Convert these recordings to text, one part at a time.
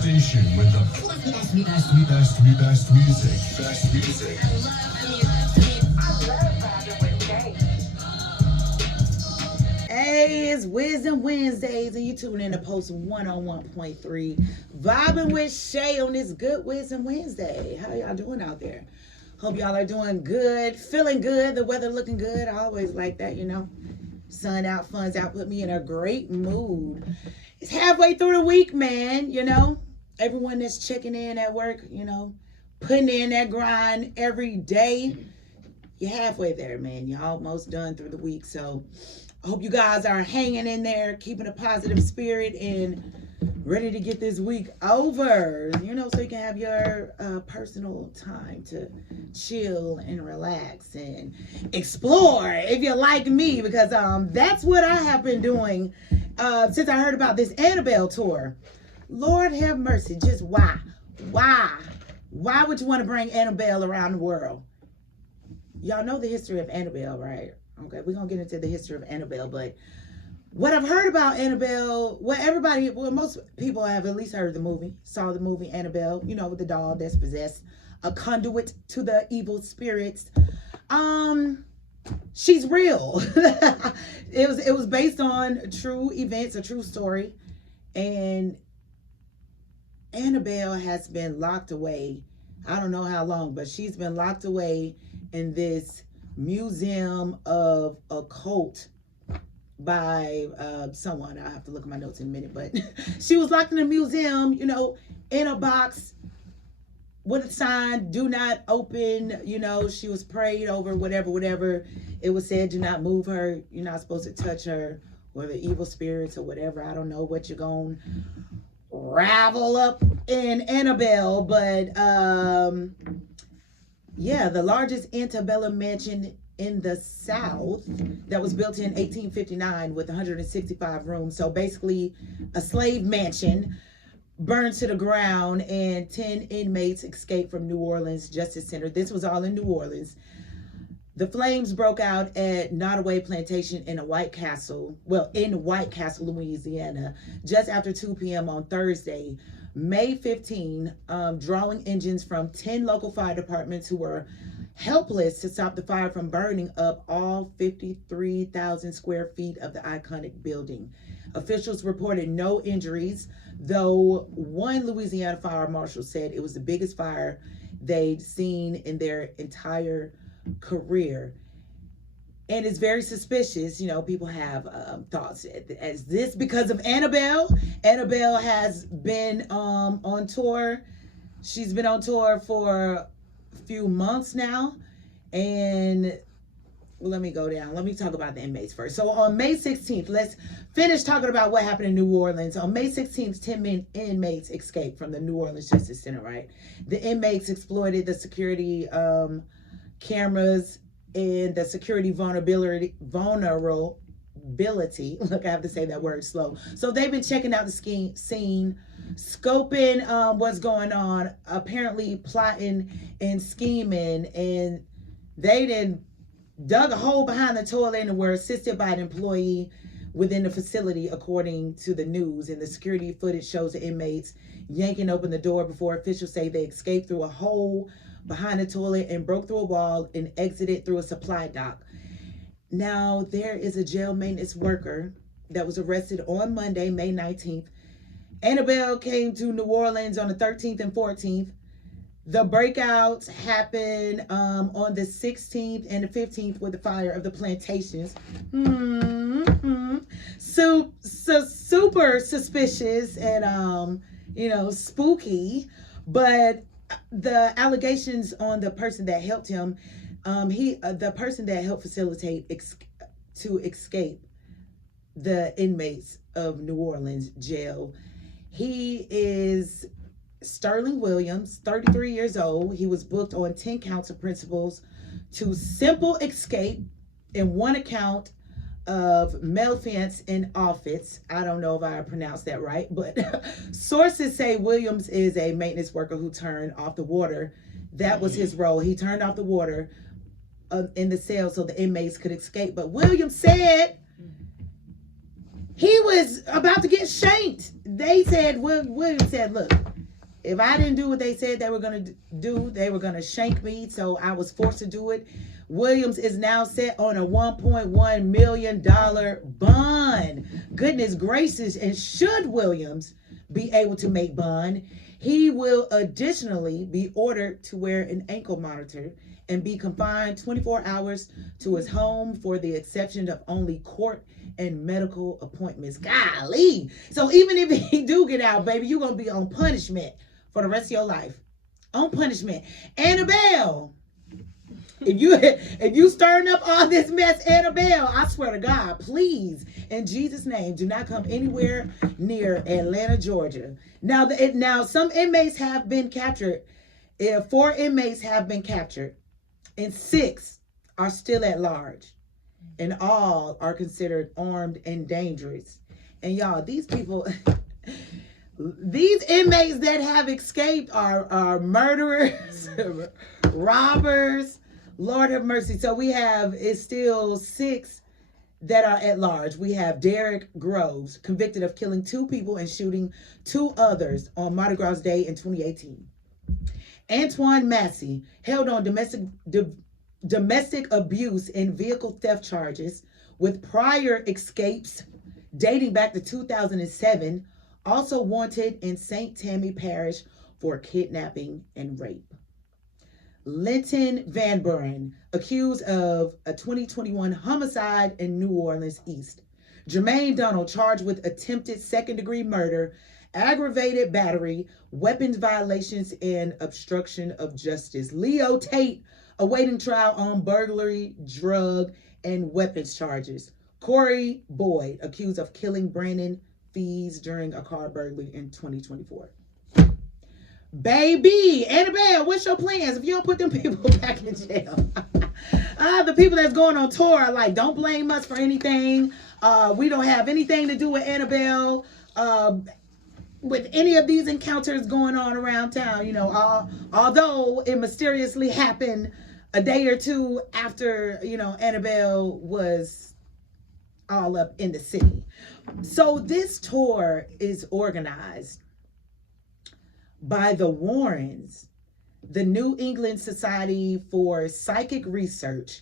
station with the best music. Best music. Hey, it's Wisdom Wednesdays, and you tune in to Post 101.3, vibing with Shay on this Good Wisdom Wednesday. How y'all doing out there? Hope y'all are doing good, feeling good, the weather looking good. I always like that, you know. Sun out, fun's out, put me in a great mood. It's halfway through the week, man, you know. Everyone that's checking in at work, you know, putting in that grind every day. You're halfway there, man. You're almost done through the week, so I hope you guys are hanging in there, keeping a positive spirit, and ready to get this week over, you know, so you can have your personal time to chill and relax and explore if you're like me, because that's what I have been doing since I heard about this Annabelle tour. Lord have mercy, just why would you want to bring Annabelle around the world? Y'all know the history of Annabelle, right? Okay, we're going to get into the history of Annabelle, but what I've heard about Annabelle, most people have at least heard the movie, saw the movie Annabelle, you know, with the doll that's possessed, a conduit to the evil spirits. She's real. It was based on true events, a true story, and Annabelle has been locked away. I don't know how long, but she's been locked away in this museum of occult by someone. I'll have to look at my notes in a minute, but she was locked in a museum, you know, in a box with a sign, do not open, you know. She was prayed over, whatever. It was said, do not move her. You're not supposed to touch her, or the evil spirits or whatever. I don't know what you're going to ravel up in Annabelle, but yeah, the largest antebellum mansion in the South that was built in 1859 with 165 rooms. So basically a slave mansion burned to the ground, and 10 inmates escaped from New Orleans Justice Center. This was all in New Orleans. The flames broke out at Nottoway Plantation in White Castle, Louisiana, just after 2 p.m. on Thursday, May 15, drawing engines from 10 local fire departments who were helpless to stop the fire from burning up all 53,000 square feet of the iconic building. Officials reported no injuries, though one Louisiana fire marshal said it was the biggest fire they'd seen in their entire career. And it's very suspicious. You know, people have thoughts. Is this because of Annabelle? Annabelle has been on tour. She's been on tour for a few months now. And let me go down. Let me talk about the inmates first. So on May 16th, let's finish talking about what happened in New Orleans. On May 16th, 10 inmates escaped from the New Orleans Justice Center, right? The inmates exploited the security cameras and the security vulnerability. Look, I have to say that word slow. So they've been checking out the scene, scoping what's going on, apparently plotting and scheming, and they then dug a hole behind the toilet and were assisted by an employee within the facility, according to the news. And the security footage shows the inmates yanking open the door before officials say they escaped through a hole behind the toilet and broke through a wall and exited through a supply dock. Now, there is a jail maintenance worker that was arrested on Monday, May 19th. Annabelle came to New Orleans on the 13th and 14th. The breakouts happened on the 16th and the 15th with the fire of the plantations. So super suspicious and, you know, spooky. But the allegations on the person that helped him, the person that helped facilitate to escape the inmates of New Orleans jail, he is Sterling Williams, 33 years old. He was booked on 10 counts of principles to simple escape and 1 account of malfeasance in office. I don't know if I pronounced that right, but sources say Williams is a maintenance worker who turned off the water. That was his role. He turned off the water in the cell so the inmates could escape. But Williams said he was about to get shanked. They said, Williams said, look, If I didn't do what they said they were going to do, they were going to shank me. So I was forced to do it. Williams is now set on a $1.1 million bond. Goodness gracious. And should Williams be able to make bond, he will additionally be ordered to wear an ankle monitor and be confined 24 hours to his home for the exception of only court and medical appointments. Golly. So even if he do get out, baby, you're going to be on punishment for the rest of your life. On punishment. Annabelle, if you stirring up all this mess, Annabelle, I swear to God, please, in Jesus' name, do not come anywhere near Atlanta, Georgia. Now some inmates have been captured. 4 inmates have been captured, and 6 are still at large, and all are considered armed and dangerous. And y'all, these people, these inmates that have escaped are murderers, robbers. Lord have mercy. So it's still 6 that are at large. We have Derek Groves, convicted of killing 2 people and shooting 2 others on Mardi Gras Day in 2018. Antoine Massey, held on domestic abuse and vehicle theft charges with prior escapes dating back to 2007, also wanted in St. Tammany Parish for kidnapping and rape. Linton Van Buren, accused of a 2021 homicide in New Orleans East. Jermaine Donald, charged with attempted second-degree murder, aggravated battery, weapons violations, and obstruction of justice. Leo Tate, awaiting trial on burglary, drug, and weapons charges. Corey Boyd, accused of killing Brandon Fees during a car burglary in 2024. Baby, Annabelle, what's your plans if you don't put them people back in jail? The people that's going on tour are like, don't blame us for anything. We don't have anything to do with Annabelle. With any of these encounters going on around town, you know, although it mysteriously happened a day or 2 after, you know, Annabelle was all up in the city. So this tour is organized by the Warrens, the New England Society for Psychic Research,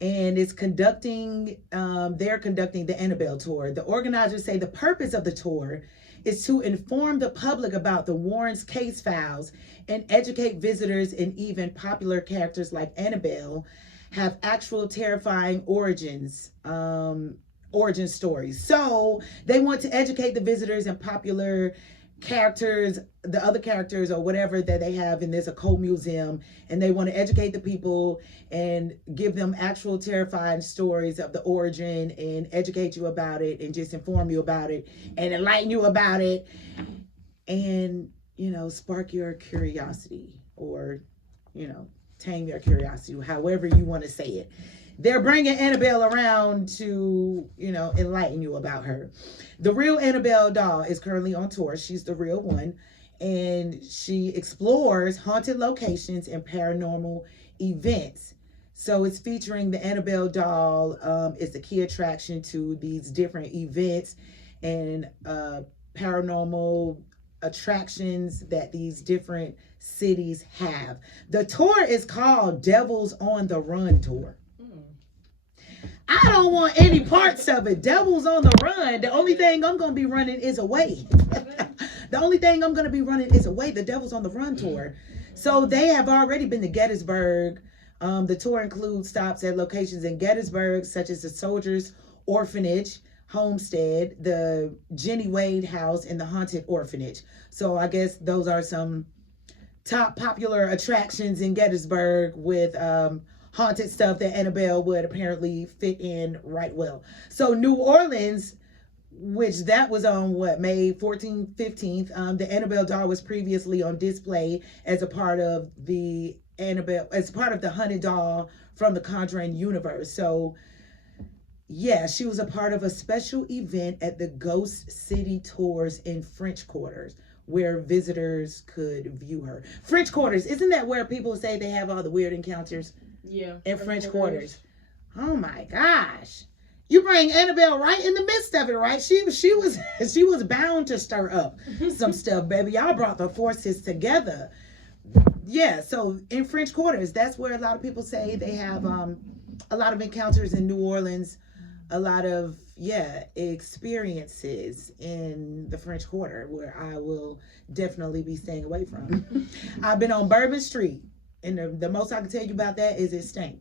and they're conducting the Annabelle tour. The organizers say the purpose of the tour is to inform the public about the Warrens' case files and educate visitors, and even popular characters like Annabelle have actual terrifying origin stories. So they want to educate the visitors and popular characters, the other characters or whatever that they have in this occult museum, and they want to educate the people and give them actual terrifying stories of the origin and educate you about it and just inform you about it and enlighten you about it and, you know, spark your curiosity or, you know, tame your curiosity, however you want to say it. They're bringing Annabelle around to, you know, enlighten you about her. The real Annabelle doll is currently on tour. She's the real one. And she explores haunted locations and paranormal events. So it's featuring the Annabelle doll. It's the key attraction to these different events and paranormal attractions that these different cities have. The tour is called Devils on the Run Tour. I don't want any parts of it. Devils on the run. The only thing I'm going to be running is away. The only thing I'm going to be running is away. The Devils on the Run tour. So they have already been to Gettysburg. The tour includes stops at locations in Gettysburg, such as the Soldiers Orphanage, Homestead, the Jenny Wade House, and the Haunted Orphanage. So I guess those are some top popular attractions in Gettysburg with haunted stuff that Annabelle would apparently fit in right well. So New Orleans, which that was on May 14th, 15th. The Annabelle doll was previously on display as a part of the Haunted Doll from the Conjuring universe. So yeah, she was a part of a special event at the Ghost City Tours in French Quarters, where visitors could view her. French Quarters, isn't that where people say they have all the weird encounters? Yeah. In French Quarters. Oh my gosh. You bring Annabelle right in the midst of it, right? She was bound to stir up some stuff, baby. Y'all brought the forces together. Yeah, so in French Quarters, that's where a lot of people say they have a lot of encounters in New Orleans, a lot of experiences in the French Quarter where I will definitely be staying away from. I've been on Bourbon Street, and the most I can tell you about that is it stank.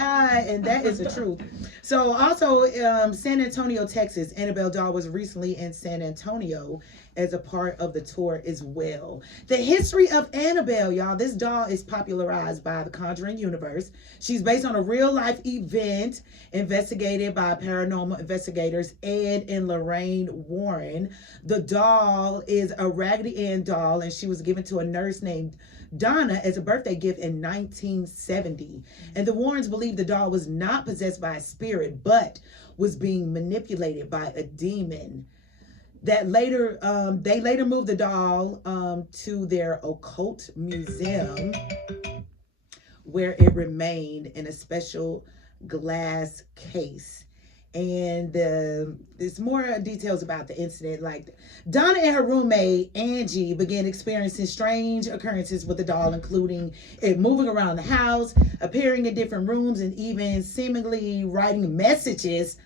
And that is the truth. So also San Antonio, Texas, Annabelle doll was recently in San Antonio as a part of the tour as well. The history of Annabelle, y'all. This doll is popularized by the Conjuring universe. She's based on a real life event investigated by paranormal investigators Ed and Lorraine Warren. The doll is a Raggedy Ann doll, and she was given to a nurse named Donna as a birthday gift in 1970. And the Warrens believe the doll was not possessed by a spirit, but was being manipulated by a demon. That later, they later moved the doll to their occult museum, where it remained in a special glass case. And there's more details about the incident. Like, Donna and her roommate Angie began experiencing strange occurrences with the doll, including it moving around the house, appearing in different rooms, and even seemingly writing messages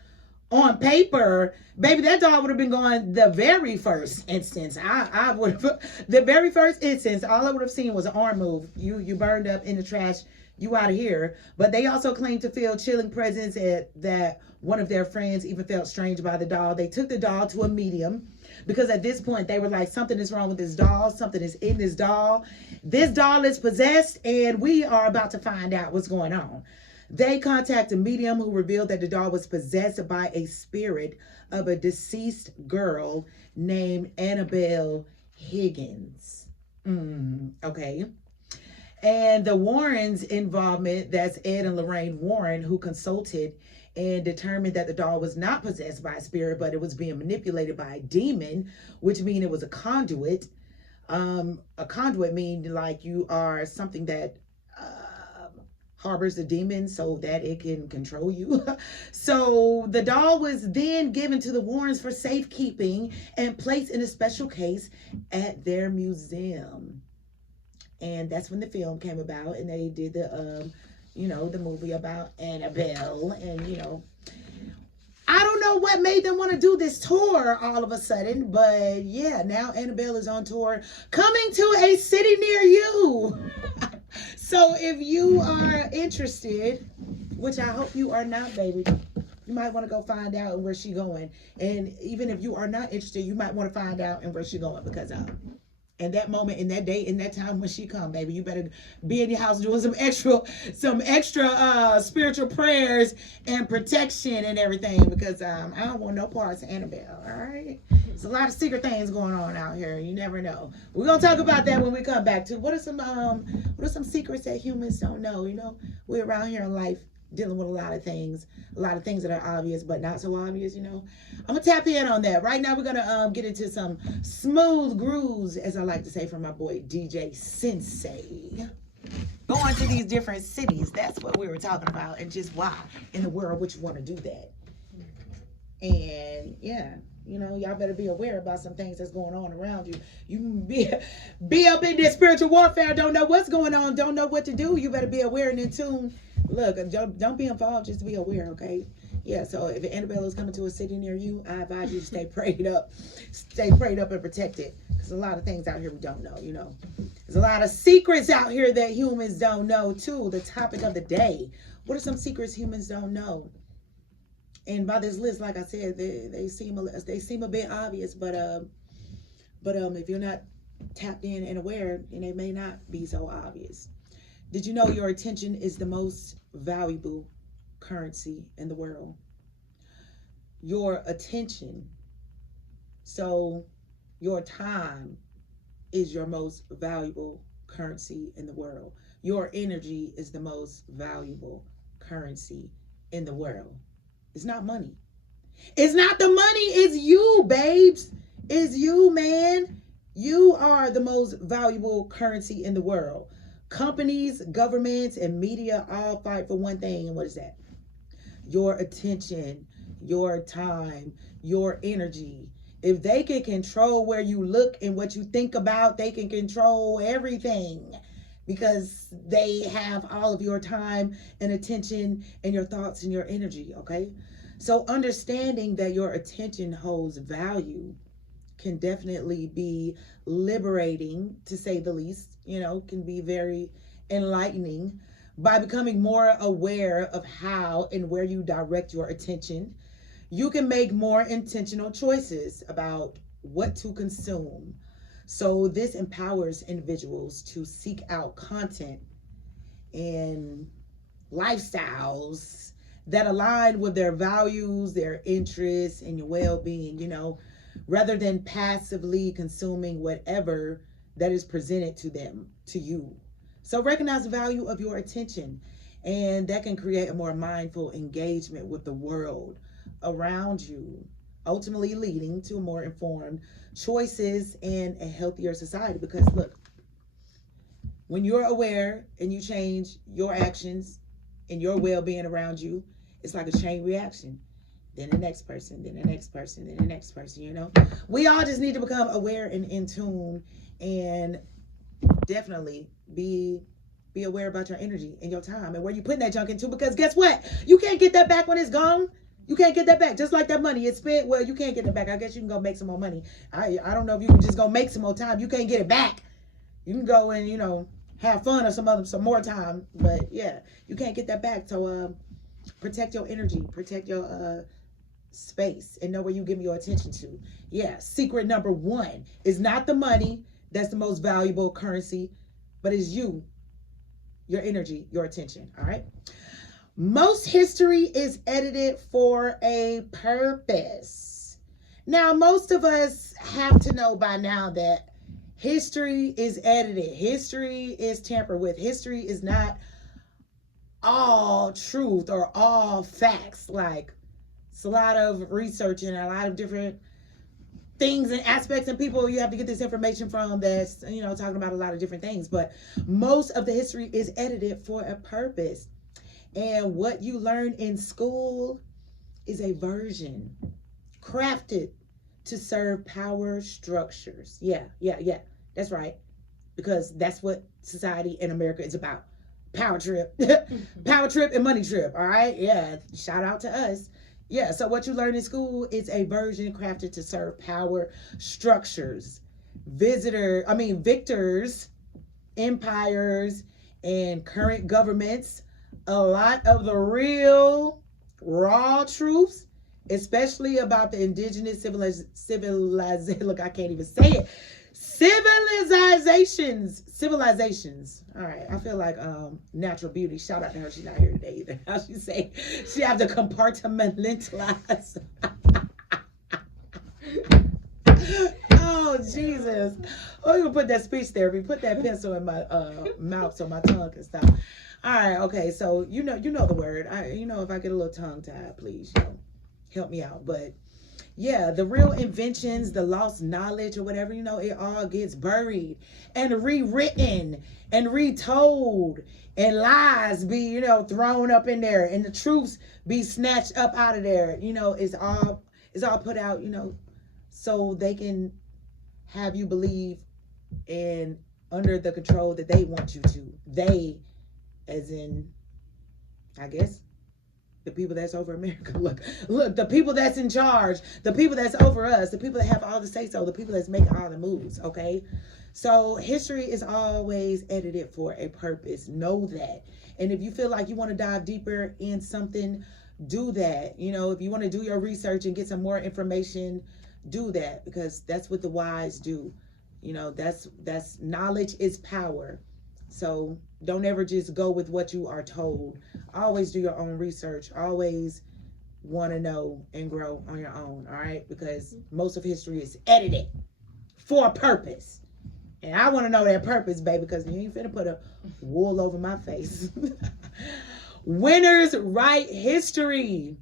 on paper. Baby, that doll would have been gone the very first instance. I would have, the very first instance, all I would have seen was an arm move. You burned up in the trash, you out of here. But they also claimed to feel chilling presence that one of their friends even felt strange by the doll. They took the doll to a medium because at this point they were like, something is wrong with this doll. Something is in this doll. This doll is possessed, and we are about to find out what's going on. They contacted a medium who revealed that the doll was possessed by a spirit of a deceased girl named Annabelle Higgins. Okay. And the Warrens' involvement, that's Ed and Lorraine Warren, who consulted and determined that the doll was not possessed by a spirit, but it was being manipulated by a demon, which means it was a conduit. A conduit means like you are something that harbors a demon so that it can control you. So the doll was then given to the Warrens for safekeeping and placed in a special case at their museum. And that's when the film came about, and they did the the movie about Annabelle. And I don't know what made them want to do this tour all of a sudden, but yeah, now Annabelle is on tour, coming to a city near you. So if you are interested, which I hope you are not, baby, you might want to go find out where she's going. And even if you are not interested, you might want to find out and where she's going, because in that moment, in that day, in that time when she come, baby, you better be in your house doing some extra spiritual prayers and protection and everything, because I don't want no parts of Annabelle. All right, there's a lot of secret things going on out here. You never know. We're gonna talk about that when we come back to what are some secrets that humans don't know. We're around here in life dealing with a lot of things that are obvious but not so obvious. I'm gonna tap in on that. Right now we're gonna get into some smooth grooves, as I like to say, from my boy DJ Sensei. Going to these different cities, that's what we were talking about, and just why in the world would you want to do that. And yeah, y'all better be aware about some things that's going on around you. You be up in this spiritual warfare, don't know what's going on, don't know what to do. You better be aware and in tune. Look, don't be involved, just be aware, okay? Yeah, so if Annabelle is coming to a city near you, I advise you to stay prayed up. Stay prayed up and protected. There's a lot of things out here we don't know, There's a lot of secrets out here that humans don't know, too. The topic of the day. What are some secrets humans don't know? And by this list, like I said, they seem a bit obvious, but if you're not tapped in and aware, and they may not be so obvious. Did you know your attention is the most valuable currency in the world? Your attention. So your time is your most valuable currency in the world. Your energy is the most valuable currency in the world. It's not money. It's not the money. It's you, babes. It's you, man. You are the most valuable currency in the world. Companies, governments, and media all fight for one thing. And what is that? your attention, your time, your energy. If they can control where you look and what you think about, they can control everything because they have all of your time and attention and your thoughts and your energy, okay? So understanding that your attention holds value can definitely be liberating, to say the least, can be very enlightening. By becoming more aware of how and where you direct your attention, you can make more intentional choices about what to consume. So this empowers individuals to seek out content and lifestyles that align with their values, their interests, and your well-being, rather than passively consuming whatever that is presented to them, to you. So recognize the value of your attention, and that can create a more mindful engagement with the world around you, ultimately leading to more informed choices and a healthier society. Because look, when you're aware and you change your actions and your well-being around you, it's like a chain reaction. Then the next person, then the next person, then the next person, We all just need to become aware and in tune, and definitely be aware about your energy and your time and where you putting that junk into, because guess what? You can't get that back when it's gone. You can't get that back. Just like that money it's spent, well, you can't get it back. I guess you can go make some more money. I don't know if you can just go make some more time. You can't get it back. You can go and, have fun or some more time. But yeah, you can't get that back. So protect your energy, protect your space, and know where you give your attention to. Yeah, secret number 1 is not the money that's the most valuable currency, but it's you, your energy, your attention. All right. Most history is edited for a purpose. Now, most of us have to know by now that history is edited. History is tampered with. History is not all truth or all facts. Like, it's a lot of research and a lot of different things and aspects and people you have to get this information from that's, talking about a lot of different things. But most of the history is edited for a purpose. And what you learn in school is a version crafted to serve power structures. Yeah. That's right. Because that's what society in America is about. Power trip. Power trip and money trip. All right. Yeah. Shout out to us. Yeah. So what you learn in school is a version crafted to serve power structures. Victors, empires, and current governments. A lot of the real raw truths, especially about the indigenous civilization. Look, I can't even say it. Civilizations. All right. I feel like Natural Beauty. Shout out to her. She's not here today either. How she say she have to compartmentalize. Oh, Jesus. Oh, you put that speech therapy. Put that pencil in my mouth so my tongue can stop. All right, okay, so you know the word. If I get a little tongue tied, please, help me out. But yeah, the real inventions, the lost knowledge or whatever, it all gets buried and rewritten and retold, and lies be, thrown up in there, and the truths be snatched up out of there. It's all put out, so they can have you believe and under the control that they want you to. They, as in, I guess, the people that's over America. Look, the people that's in charge, the people that's over us, the people that have all the say-so, the people that's making all the moves, okay? So history is always edited for a purpose. Know that. And if you feel like you want to dive deeper in something, do that. If you want to do your research and get some more information, do that, because that's what the wise do. That's knowledge is power. So don't ever just go with what you are told. Always do your own research. Always want to know and grow on your own, all right? Because most of history is edited for a purpose. And I want to know that purpose, baby, because you ain't finna put a wool over my face. Winners write history.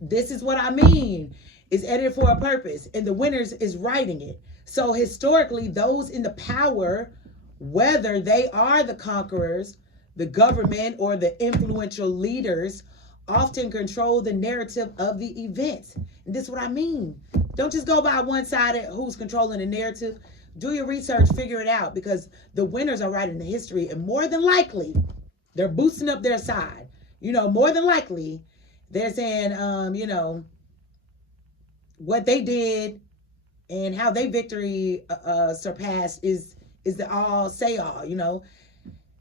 This is what I mean. It's edited for a purpose, and the winners is writing it. So historically, those in the power, whether they are the conquerors, the government, or the influential leaders, often control the narrative of the events. And this is what I mean. Don't just go by one sided who's controlling the narrative. Do your research, figure it out, because the winners are writing the history, and more than likely, they're boosting up their side. More than likely, they're saying, what they did and how they victory surpassed is the all say all.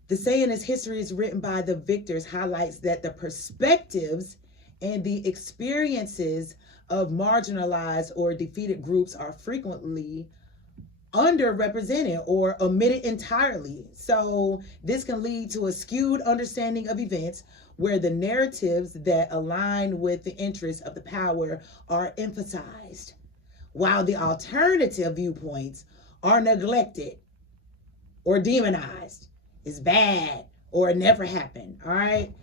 The saying is history is written by the victors highlights that the perspectives and the experiences of marginalized or defeated groups are frequently underrepresented or omitted entirely. So this can lead to a skewed understanding of events where the narratives that align with the interests of the power are emphasized, while the alternative viewpoints are neglected or demonized. It's bad or it never happened. All right.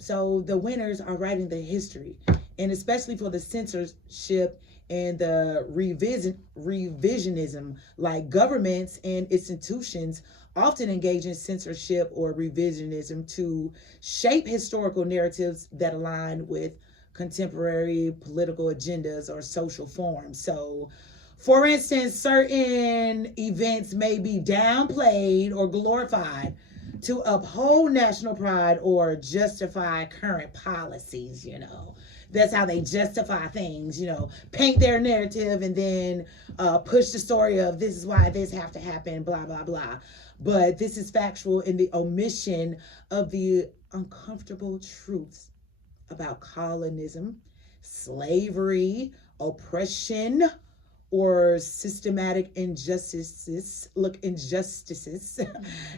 So the winners are writing the history, and especially for the censorship and the revisionism, like governments and institutions often engage in censorship or revisionism to shape historical narratives that align with contemporary political agendas or social forms. So, for instance, certain events may be downplayed or glorified to uphold national pride or justify current policies. That's how they justify things, paint their narrative and then push the story of this is why this have to happen, blah, blah, blah. But this is factual in the omission of the uncomfortable truths about colonialism, slavery, oppression, or systematic injustices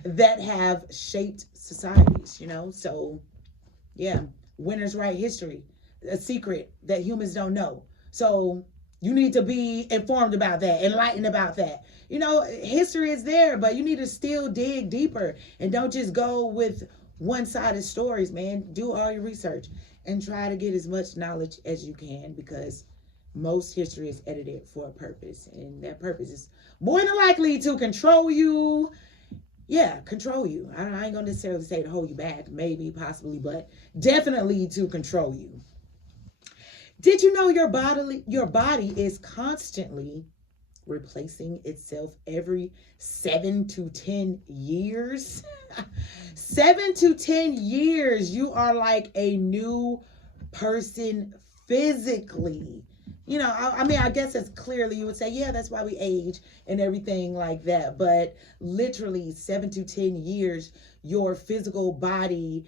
that have shaped societies, So, yeah, winners write history, a secret that humans don't know. So you need to be informed about that, enlightened about that. History is there, but you need to still dig deeper and don't just go with one-sided stories, man. Do all your research and try to get as much knowledge as you can, because most history is edited for a purpose, and that purpose is more than likely to control you. Yeah, control you. I ain't gonna necessarily say to hold you back, maybe, possibly, but definitely to control you. Did you know your body is constantly replacing itself every 7 to 10 years? 7 to 10 years, you are like a new person physically. I guess it's clearly you would say, yeah, that's why we age and everything like that. But literally 7 to 10 years, your physical body,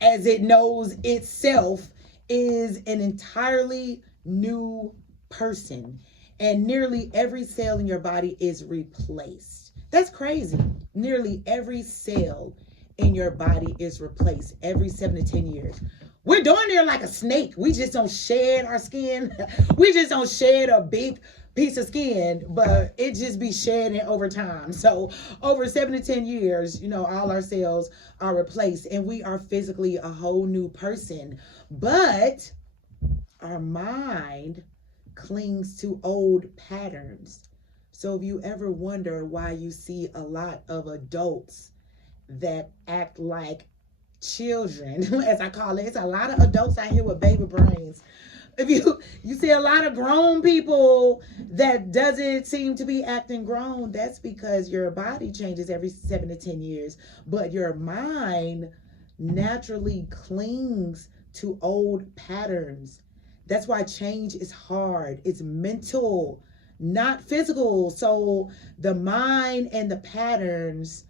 as it knows itself, is an entirely new person. And nearly every cell in your body is replaced. That's crazy. Nearly every cell in your body is replaced every 7 to 10 years. We're doing there like a snake. We just don't shed our skin. We just don't shed a big piece of skin, but it just be shedding over time. So over 7 to 10 years, all our cells are replaced and we are physically a whole new person. But our mind clings to old patterns. So if you ever wonder why you see a lot of adults that act like children, as I call it, it's a lot of adults out here with baby brains. If you see a lot of grown people that doesn't seem to be acting grown, that's because your body changes every 7 to 10 years, but your mind naturally clings to old patterns. That's why change is hard. It's mental, not physical. So the mind and the patterns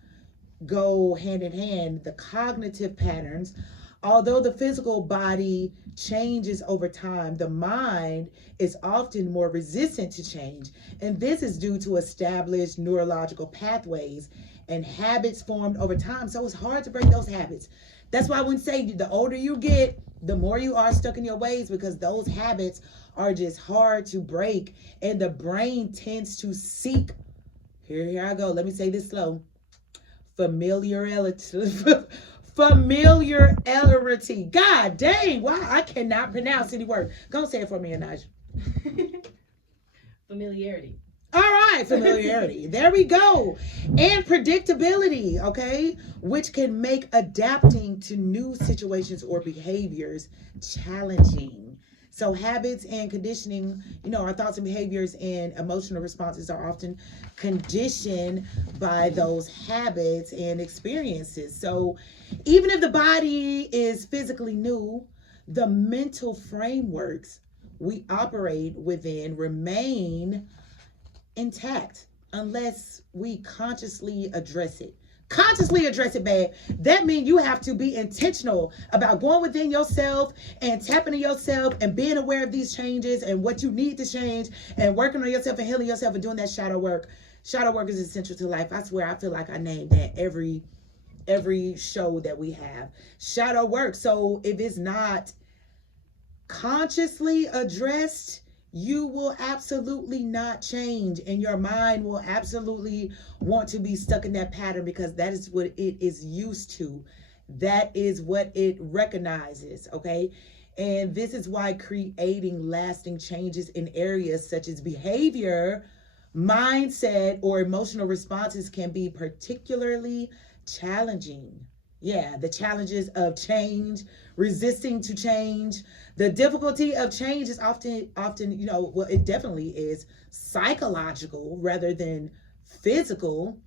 go hand in hand. The cognitive patterns, although the physical body changes over time, the mind is often more resistant to change. And this is due to established neurological pathways and habits formed over time. So it's hard to break those habits. That's why I would say the older you get, the more you are stuck in your ways, because those habits are just hard to break. And the brain tends to seek, here I go, let me say this slow, familiarity. God dang, why I cannot pronounce any word. Go say it for me, Anaja. Familiarity. All right, familiarity. There we go. And predictability, okay, which can make adapting to new situations or behaviors challenging. So, habits and conditioning, our thoughts and behaviors and emotional responses are often conditioned by those habits and experiences. So, even if the body is physically new, the mental frameworks we operate within remain intact unless we consciously address it. Consciously address it, babe. That means you have to be intentional about going within yourself and tapping into yourself and being aware of these changes and what you need to change and working on yourself and healing yourself and doing that shadow work. Shadow work is essential to life. I swear, I feel like I named that every show that we have. Shadow work. So if it's not consciously addressed, you will absolutely not change, and your mind will absolutely want to be stuck in that pattern because that is what it is used to. That is what it recognizes, okay? And this is why creating lasting changes in areas such as behavior, mindset, or emotional responses can be particularly challenging. Yeah, the challenges of change, resisting to change. The difficulty of change is often, well, it definitely is psychological rather than physical.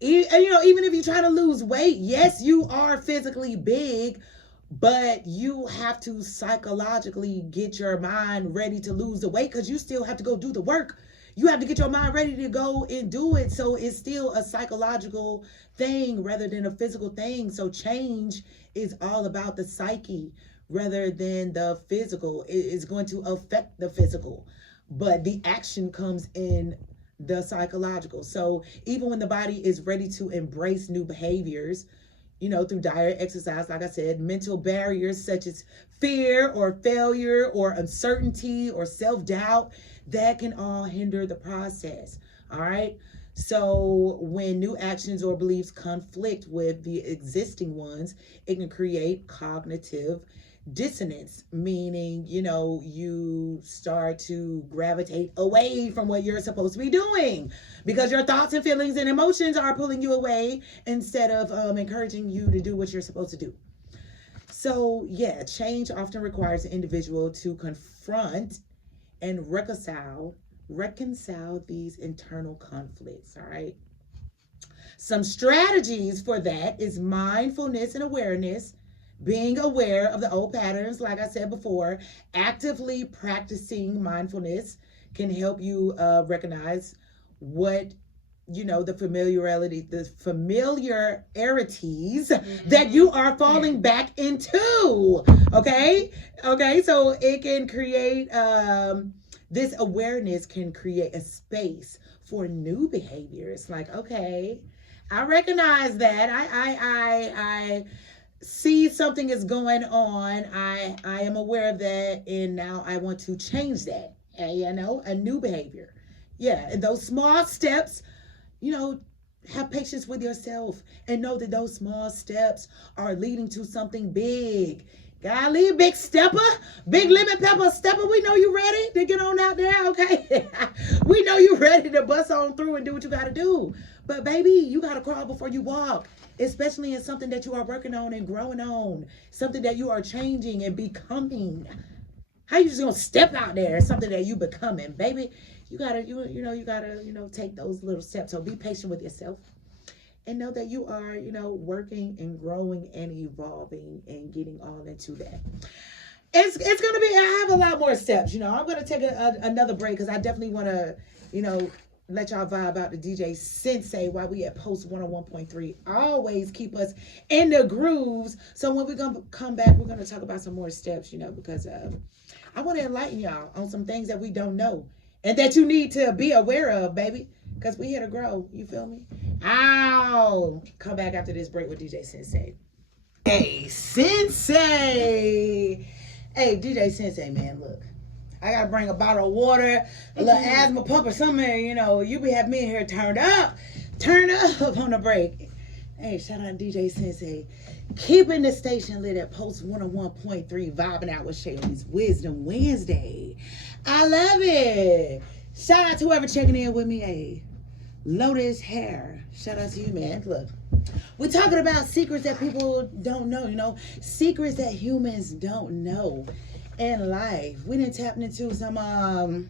Even if you try to lose weight, yes, you are physically big, but you have to psychologically get your mind ready to lose the weight because you still have to go do the work. You have to get your mind ready to go and do it. So it's still a psychological thing rather than a physical thing. So change is all about the psyche rather than the physical. It is going to affect the physical, but the action comes in the psychological. So even when the body is ready to embrace new behaviors, through diet, exercise, like I said, mental barriers such as fear or failure or uncertainty or self-doubt, that can all hinder the process. All right. So when new actions or beliefs conflict with the existing ones, it can create cognitive dissonance, meaning, you start to gravitate away from what you're supposed to be doing because your thoughts and feelings and emotions are pulling you away instead of encouraging you to do what you're supposed to do. So yeah, change often requires an individual to confront and reconcile these internal conflicts. All right. Some strategies for that is mindfulness and awareness. Being aware of the old patterns, like I said before, actively practicing mindfulness can help you recognize what, the familiarities that you are falling back into. Okay. So it can create, this awareness can create a space for new behaviors. Like, okay, I recognize that. I see something is going on. I am aware of that, and now I want to change that. A new behavior. Yeah, and those small steps, have patience with yourself and know that those small steps are leading to something big. Golly, big stepper, big lemon pepper stepper. We know you ready to get on out there, okay? We know you ready to bust on through and do what you got to do. But baby, you got to crawl before you walk, especially in something that you are working on and growing on, something that you are changing and becoming. How you just gonna step out there? Something that you becoming, baby. You gotta, you gotta, take those little steps. So be patient with yourself and know that you are, working and growing and evolving and getting all into that. It's gonna be. I have a lot more steps. I'm gonna take another break because I definitely want to, let y'all vibe out the DJ Sensei while we at Post 101.3. Always keep us in the grooves. So when we're gonna come back, we're gonna talk about some more steps, because I want to enlighten y'all on some things that we don't know and that you need to be aware of, baby, because we here to grow. You feel me? Ow! Come back after this break with DJ Sensei. Hey, Sensei! Hey, DJ Sensei, man, look. I gotta bring a bottle of water, a little asthma pump or something, you be having me in here turned up on the break. Hey, shout out to DJ Sensei. Keeping the station lit at Post 101.3, vibing out with Shay on this Wisdom Wednesday. I love it. Shout out to whoever checking in with me. Hey, Lotus Hair. Shout out to you, man. Look, we're talking about secrets that people don't know, secrets that humans don't know in life. We didn't tap into some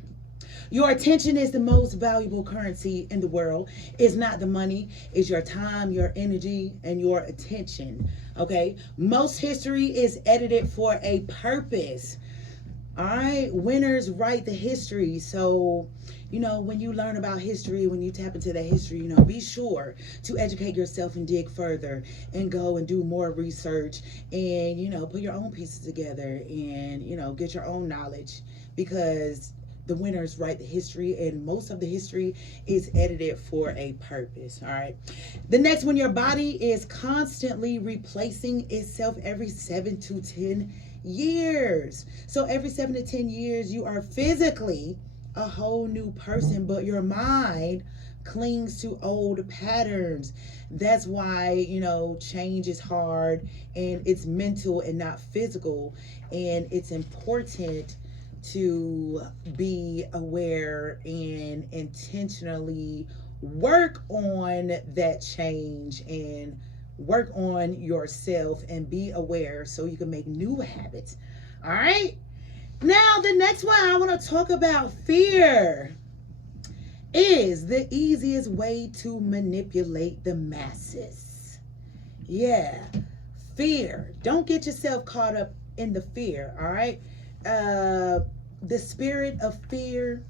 your attention is the most valuable currency in the world. It's not the money, it's your time, your energy, and your attention. Okay? Most history is edited for a purpose. All right? Winners write the history. So, when you learn about history, when you tap into that history, be sure to educate yourself and dig further and go and do more research and, put your own pieces together and, get your own knowledge, because the winners write the history, and most of the history is edited for a purpose. All right. The next one, your body is constantly replacing itself every 7 to 10 years. So every 7 to 10 years, you are physically a whole new person, but your mind clings to old patterns. That's why, change is hard, and it's mental and not physical. And it's important to be aware and intentionally work on that change and work on yourself and be aware so you can make new habits. All right. Now, the next one I want to talk about, fear is the easiest way to manipulate the masses. Yeah. Fear. Don't get yourself caught up in the fear. All right. The spirit of fear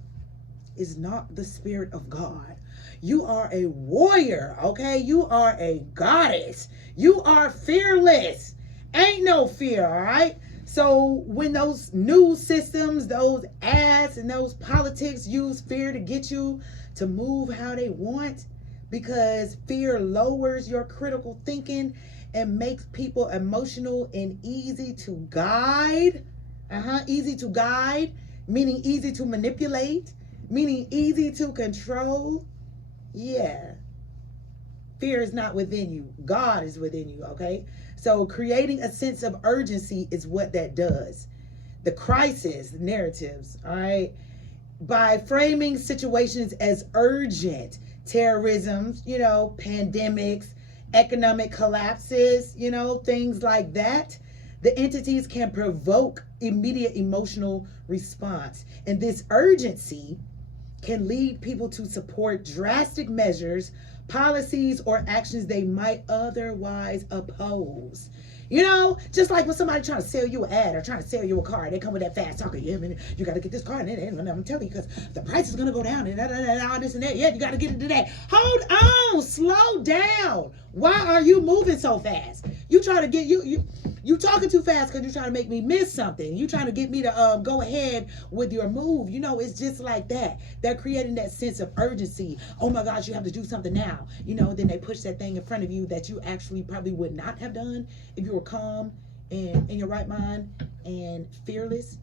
is not the spirit of God. You are a warrior, okay? You are a goddess. You are fearless. Ain't no fear, all right? So when those news systems, those ads, and those politics use fear to get you to move how they want, because fear lowers your critical thinking and makes people emotional and easy to guide. Easy to guide, meaning easy to manipulate, meaning easy to control. Yeah. Fear is not within you. God is within you, okay? So creating a sense of urgency is what that does. The crisis narratives, all right? By framing situations as urgent, terrorism, pandemics, economic collapses, things like that, the entities can provoke immediate emotional response. And this urgency can lead people to support drastic measures, policies, or actions they might otherwise oppose. Just like when somebody trying to sell you an ad or trying to sell you a car, they come with that fast talking. Yeah, man, you got to get this car, and I'm telling you, because the price is going to go down, and all this and that. Yeah, you got to get into that. Hold on, slow down. Why are you moving so fast? You trying to get you talking too fast because you're trying to make me miss something. You trying to get me to go ahead with your move. It's just like that. They're creating that sense of urgency. Oh my gosh, you have to do something now. Then they push that thing in front of you that you actually probably would not have done if you were calm and in your right mind and fearless,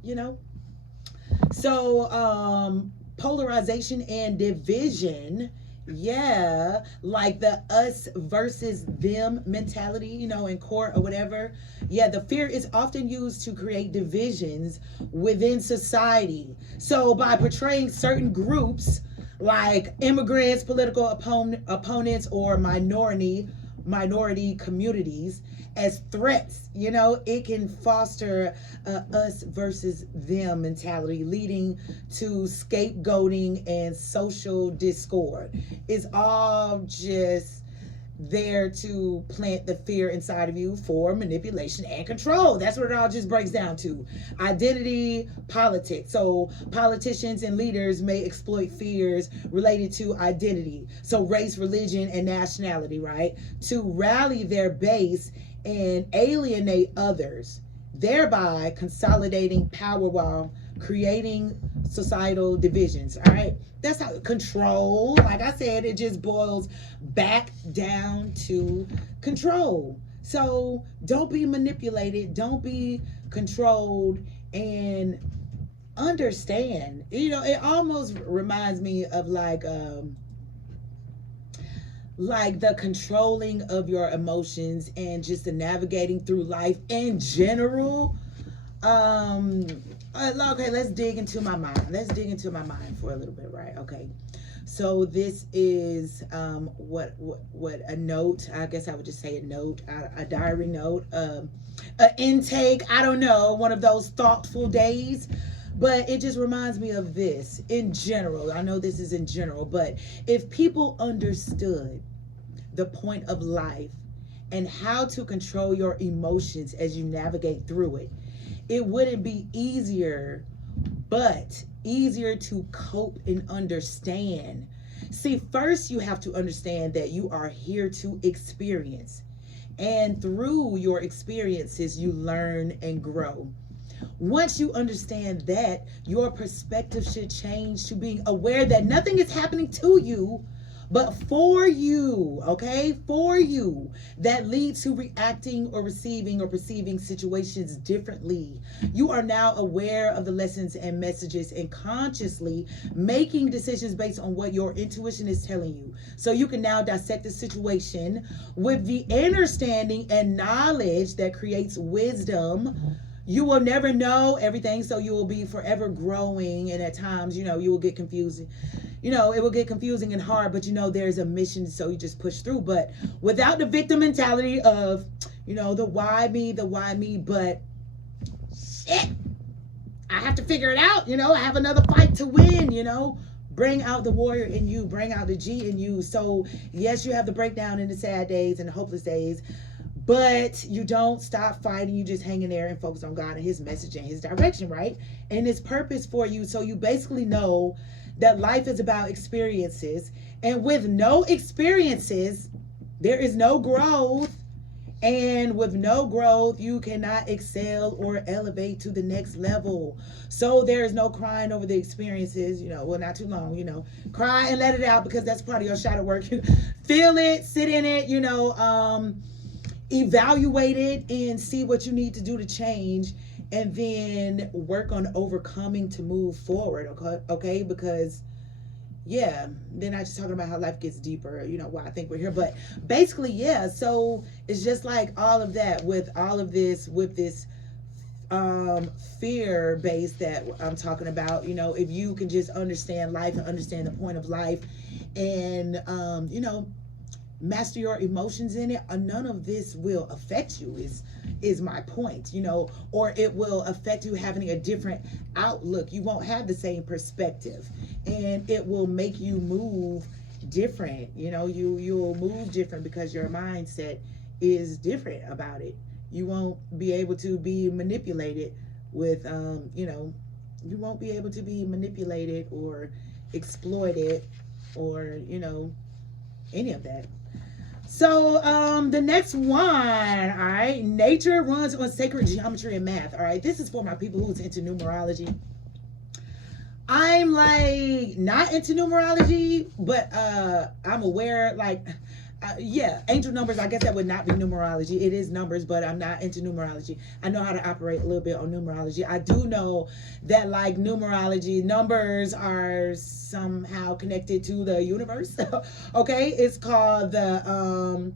So polarization and division. Yeah, like the us versus them mentality, in court or whatever. Yeah, the fear is often used to create divisions within society. So by portraying certain groups like immigrants, political opponents, or minority communities as threats, it can foster us versus them mentality, leading to scapegoating and social discord. It's all just there to plant the fear inside of you for manipulation and control. That's what it all just breaks down to. Identity politics. So politicians and leaders may exploit fears related to identity. So race, religion, and nationality, right? To rally their base and alienate others, thereby consolidating power while creating societal divisions. All right, that's how control, like I said, it just boils back down to control. So don't be manipulated, don't be controlled, and understand. It almost reminds me of like the controlling of your emotions and just the navigating through life in general. Okay, let's dig into my mind. Let's dig into my mind for a little bit, right? Okay. So this is what a note. I guess I would just say a note, a diary note, an intake. I don't know, one of those thoughtful days. But it just reminds me of this in general. I know this is in general, but if people understood the point of life and how to control your emotions as you navigate through it, it wouldn't be easier, but easier to cope and understand. See, first you have to understand that you are here to experience. And through your experiences, you learn and grow. Once you understand that, your perspective should change to being aware that nothing is happening to you, but for you, okay? For you. That leads to reacting or receiving or perceiving situations differently. You are now aware of the lessons and messages and consciously making decisions based on what your intuition is telling you. So you can now dissect the situation with the understanding and knowledge that creates wisdom. You will never know everything, so you will be forever growing, and at times, you will get confusing. It will get confusing and hard, but there's a mission, so you just push through. But without the victim mentality of, the why me, but shit, I have to figure it out, I have another fight to win, Bring out the warrior in you, bring out the G in you. So yes, you have the breakdown in the sad days and the hopeless days, but you don't stop fighting. You just hang in there and focus on God and his message and his direction, right? And his purpose for you. So you basically know that life is about experiences. And with no experiences, there is no growth. And with no growth, you cannot excel or elevate to the next level. So there is no crying over the experiences, well, not too long, cry and let it out, because that's part of your shadow work. Feel it, sit in it, evaluate it and see what you need to do to change, and then work on overcoming to move forward. Okay, because they're not just talking about how life gets deeper, why I think we're here, but basically, so it's just like all of that with all of this, with this fear base that I'm talking about. If you can just understand life and understand the point of life, and master your emotions in it, none of this will affect you, is my point, or it will affect you having a different outlook. You won't have the same perspective, and it will make you move different. You'll move different because your mindset is different about it. You won't be able to be manipulated with you won't be able to be manipulated or exploited or any of that. So the next one, all right, nature runs on sacred geometry and math. All right, this is for my people who's into numerology. I'm like not into numerology, but I'm aware, angel numbers, I guess that would not be numerology. It is numbers, but I'm not into numerology. I know how to operate a little bit on numerology. I do know that numerology, numbers are somehow connected to the universe. Okay, it's called the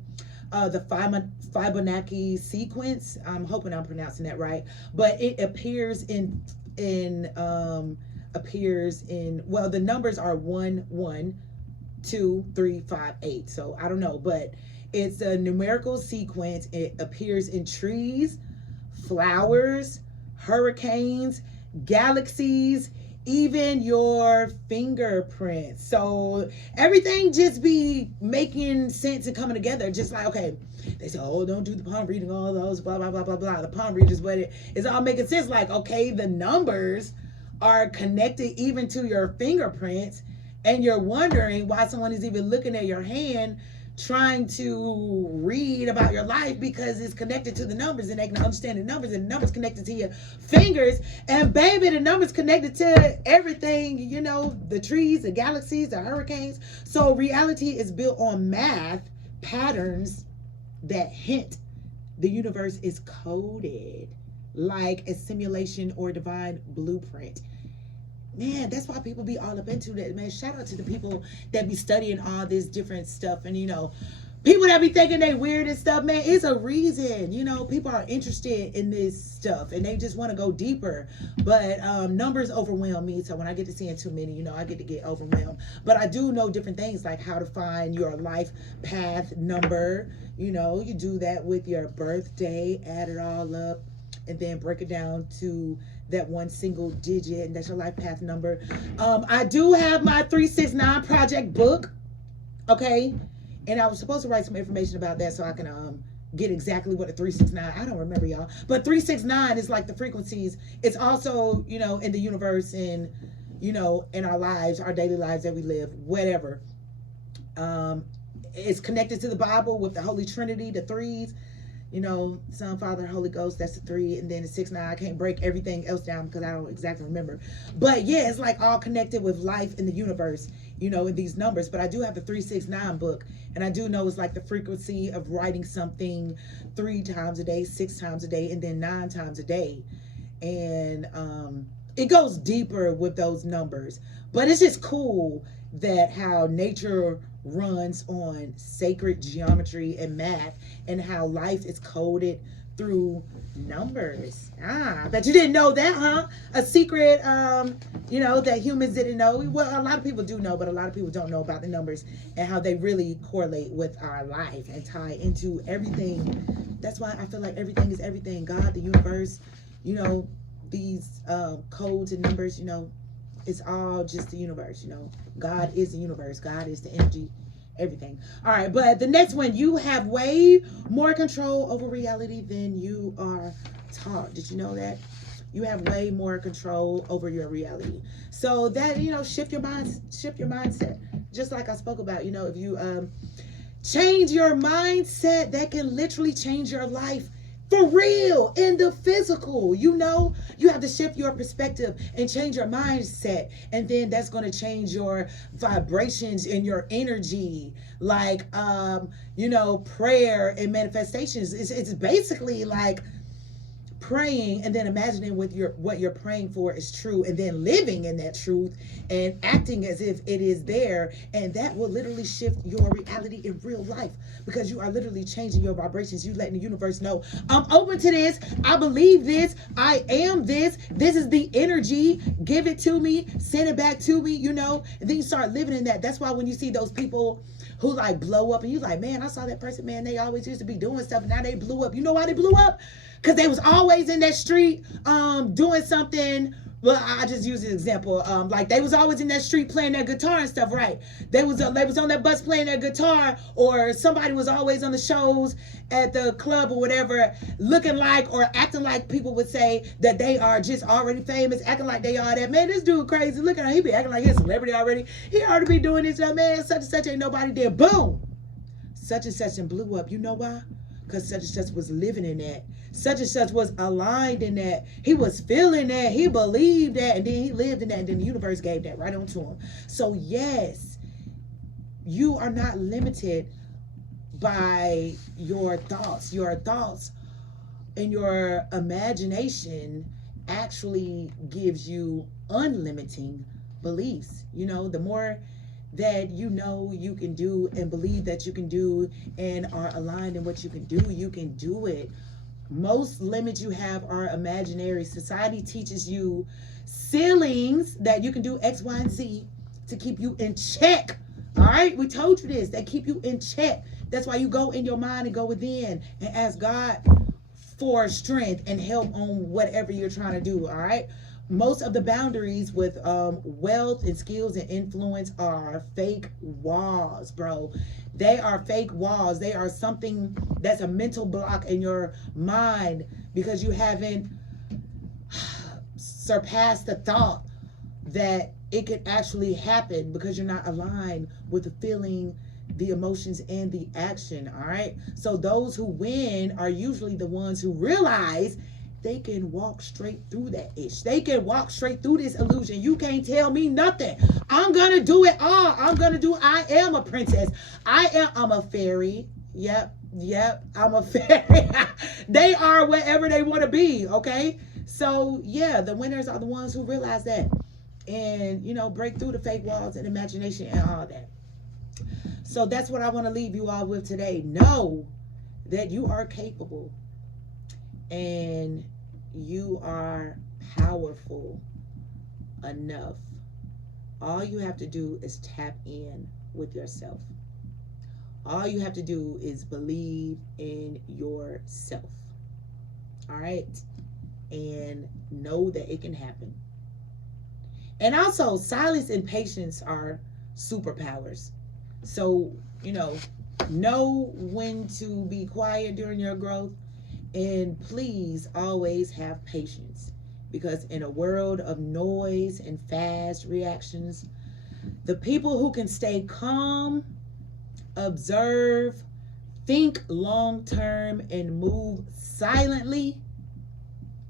Fibonacci sequence. I'm hoping I'm pronouncing that right, but it appears in the numbers are 1 1 2 3 5 8. So I don't know, but it's a numerical sequence. It appears in trees, flowers, hurricanes, galaxies, even your fingerprints. So everything just be making sense and coming together, just like, okay, they say, oh, don't do the palm reading, all those blah blah blah blah blah, the palm readers, but it's all making sense. Like, okay, the numbers are connected even to your fingerprints, and you're wondering why someone is even looking at your hand trying to read about your life, because it's connected to the numbers, and they can understand the numbers, and the numbers connected to your fingers, and baby, the numbers connected to everything, the trees, the galaxies, the hurricanes. So reality is built on math patterns that hint the universe is coded like a simulation or divine blueprint. Man, that's why people be all up into that, man. Shout out to the people that be studying all this different stuff and, People that be thinking they weird and stuff, man, it's a reason. You know, people are interested in this stuff and they just want to go deeper. But numbers overwhelm me. So when I get to seeing too many, you know, I get overwhelmed. But I do know different things like how to find your life path number. You know, you do that with your birthday, add it all up, and then break it down to that one single digit, and that's your life path number. I do have my 369 project book, okay? And I was supposed to write some information about that so I can get exactly what a 369, I don't remember, y'all. But 369 is like the frequencies. It's also, you know, in the universe and, you know, in our lives, our daily lives that we live, whatever. It's connected to the Bible with the Holy Trinity, the threes. You know, Son, Father, Holy Ghost, that's the 3. And then the 6, 9, I can't break everything else down because I don't exactly remember. But yeah, it's like all connected with life in the universe, you know, in these numbers. But I do have the 369 book. And I do know it's like the frequency of writing something 3 times a day, 6 times a day, and then 9 times a day. And it goes deeper with those numbers. But it's just cool that how nature runs on sacred geometry and math, and how life is coded through numbers. I bet you didn't know that, huh? A secret, you know, that humans didn't know. Well, a lot of people do know, but a lot of people don't know about the numbers and how they really correlate with our life and tie into everything. That's why I feel like everything is everything. God, the universe, you know, these codes and numbers, you know, it's all just the universe, you know. God is the universe. God is the energy, everything. All right, but the next one, you have way more control over reality than you are taught. Did you know that? You have way more control over your reality. So that, you know, shift your mindset. Just like I spoke about, you know, if you change your mindset, that can literally change your life. For real, in the physical, you know, you have to shift your perspective and change your mindset. And then that's going to change your vibrations and your energy. Like, you know, prayer and manifestations. It's basically like praying and then imagining what you're praying for is true, and then living in that truth and acting as if it is there, and that will literally shift your reality in real life, because you are literally changing your vibrations. You letting the universe know, I'm open to this, I believe this, I am this is the energy, give it to me, send it back to me, you know. And then you start living in that. That's why when you see those people who like blow up and you like, man, I saw that person, man, they always used to be doing stuff and now they blew up. You know why they blew up? Because they was always in that street doing something. Well, I just use an example. Like they was always in that street playing their guitar and stuff, right? They was on that bus playing their guitar, or somebody was always on the shows at the club or whatever, looking like or acting like people would say that they are just already famous, acting like they are that. Man, this dude crazy. Look at him. He be acting like he's a celebrity already. He ought to be doing this. Man, such and such ain't nobody there. Boom. Such and such and blew up. You know why? Because such and such was living in that. Such and such was aligned in that. He was feeling that. He believed that. And then he lived in that. And then the universe gave that right on to him. So yes, you are not limited by your thoughts. Your thoughts and your imagination actually gives you unlimiting beliefs. You know, the more that you know you can do and believe that you can do and are aligned in what you can do, you can do it. Most limits you have are imaginary. Society teaches you ceilings that you can do X, Y, and Z to keep you in check. All right, we told you this. They keep you in check. That's why you go in your mind and go within and ask God for strength and help on whatever you're trying to do. All right. Most of the boundaries with wealth and skills and influence are fake walls, bro. They are fake walls. They are something that's a mental block in your mind because you haven't surpassed the thought that it could actually happen, because you're not aligned with the feeling, the emotions, and the action. All right. So those who win are usually the ones who realize they can walk straight through that ish. They can walk straight through this illusion. You can't tell me nothing. I'm going to do it all. I am a princess. I'm a fairy. Yep. I'm a fairy. They are wherever they want to be. Okay. So yeah, the winners are the ones who realize that and, you know, break through the fake walls and imagination and all that. So that's what I want to leave you all with today. Know that you are capable and you are powerful enough. All you have to do is tap in with yourself. All you have to do is believe in yourself. All right? And know that it can happen. And also, silence and patience are superpowers. So, know when to be quiet during your growth. And please always have patience. Because in a world of noise and fast reactions, the people who can stay calm, observe, think long term, and move silently,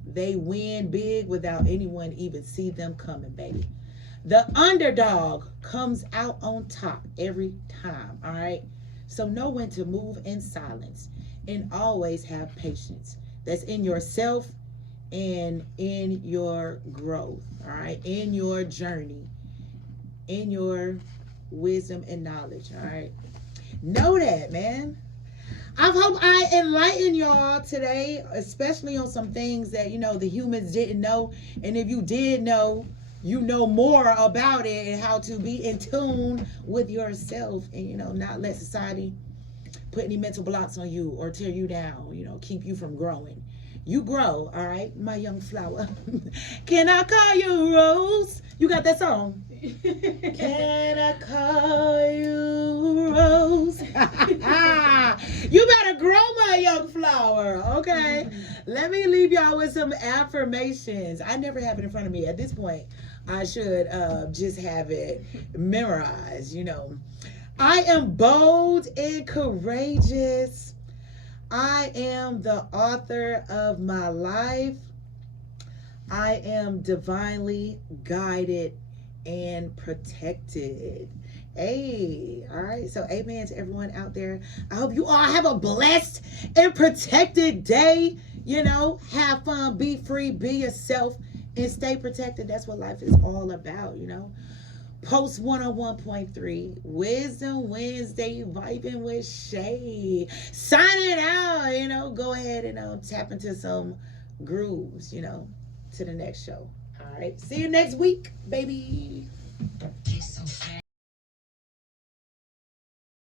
they win big without anyone even see them coming, baby. The underdog comes out on top every time, all right? So know when to move in silence and always have patience. That's in yourself and in your growth, all right? In your journey, in your wisdom and knowledge, all right? Know that, man. I hope I enlighten y'all today, especially on some things that, the humans didn't know. And if you did know, you know more about it and how to be in tune with yourself and, not let society put any mental blocks on you or tear you down, keep you from growing. You grow, all right, my young flower. Can I call you Rose? You got that song? Can I call you Rose? You better grow, my young flower. Okay. Let me leave y'all with some affirmations. I never have it in front of me. At this point, I should just have it memorized, I am bold and courageous. I am the author of my life. I am divinely guided and protected. Hey, all right. So amen to everyone out there. I hope you all have a blessed and protected day. Have fun, be free, be yourself, and stay protected. That's what life is all about, Post 101.3 Wisdom Wednesday, vibing with Shay. Signing out, go ahead and tap into some grooves, to the next show. All right. See you next week, baby. So